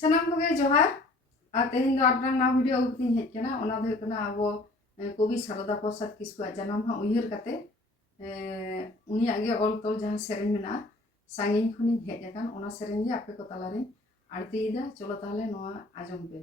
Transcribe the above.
ᱥᱟᱱᱟᱢ ᱠᱚᱜᱮ ᱡᱚᱦᱟᱨ ᱟᱨ ᱛᱮᱦᱮᱧ ᱫᱚ ᱟᱯᱱᱟᱨ ᱱᱟᱣᱟ ᱵᱷᱤᱰᱤᱭᱳ ᱟᱹᱜᱩ ᱠᱟᱛᱮᱧ ᱦᱮᱡ ᱠᱟᱱᱟ। ᱚᱱᱟ ᱫᱚ ᱦᱩᱭᱩᱜ ᱠᱟᱱᱟ ᱟᱵᱚ ᱠᱚᱵᱤ ᱥᱟᱨᱚᱫᱟ ᱯᱨᱚᱥᱟᱫ ᱠᱤᱥᱠᱩᱣᱟᱜ ᱡᱟᱱᱟᱢ ᱢᱟᱦᱟ ᱩᱭᱦᱟᱹᱨ ᱠᱟᱛᱮ ᱩᱱᱤᱭᱟᱜ ᱜᱮ ᱚᱞ ᱛᱚᱞ ᱡᱟᱦᱟᱸ ᱥᱮᱨᱮᱧ ᱢᱮᱱᱟᱜᱼᱟ ᱥᱟᱺᱜᱤᱧ ᱠᱷᱚᱱᱤᱧ ᱦᱮᱡ ᱟᱠᱟᱱ ᱚᱱᱟ ᱥᱮᱨᱮᱧ ᱜᱮ ᱟᱯᱮ ᱠᱚ ᱛᱟᱞᱟᱨᱤᱧ ᱟᱲᱛᱤᱭᱮᱫᱟ। ᱪᱚᱞᱚ ᱛᱟᱦᱞᱮ ᱱᱚᱣᱟ ᱟᱸᱡᱚᱢ ᱯᱮ।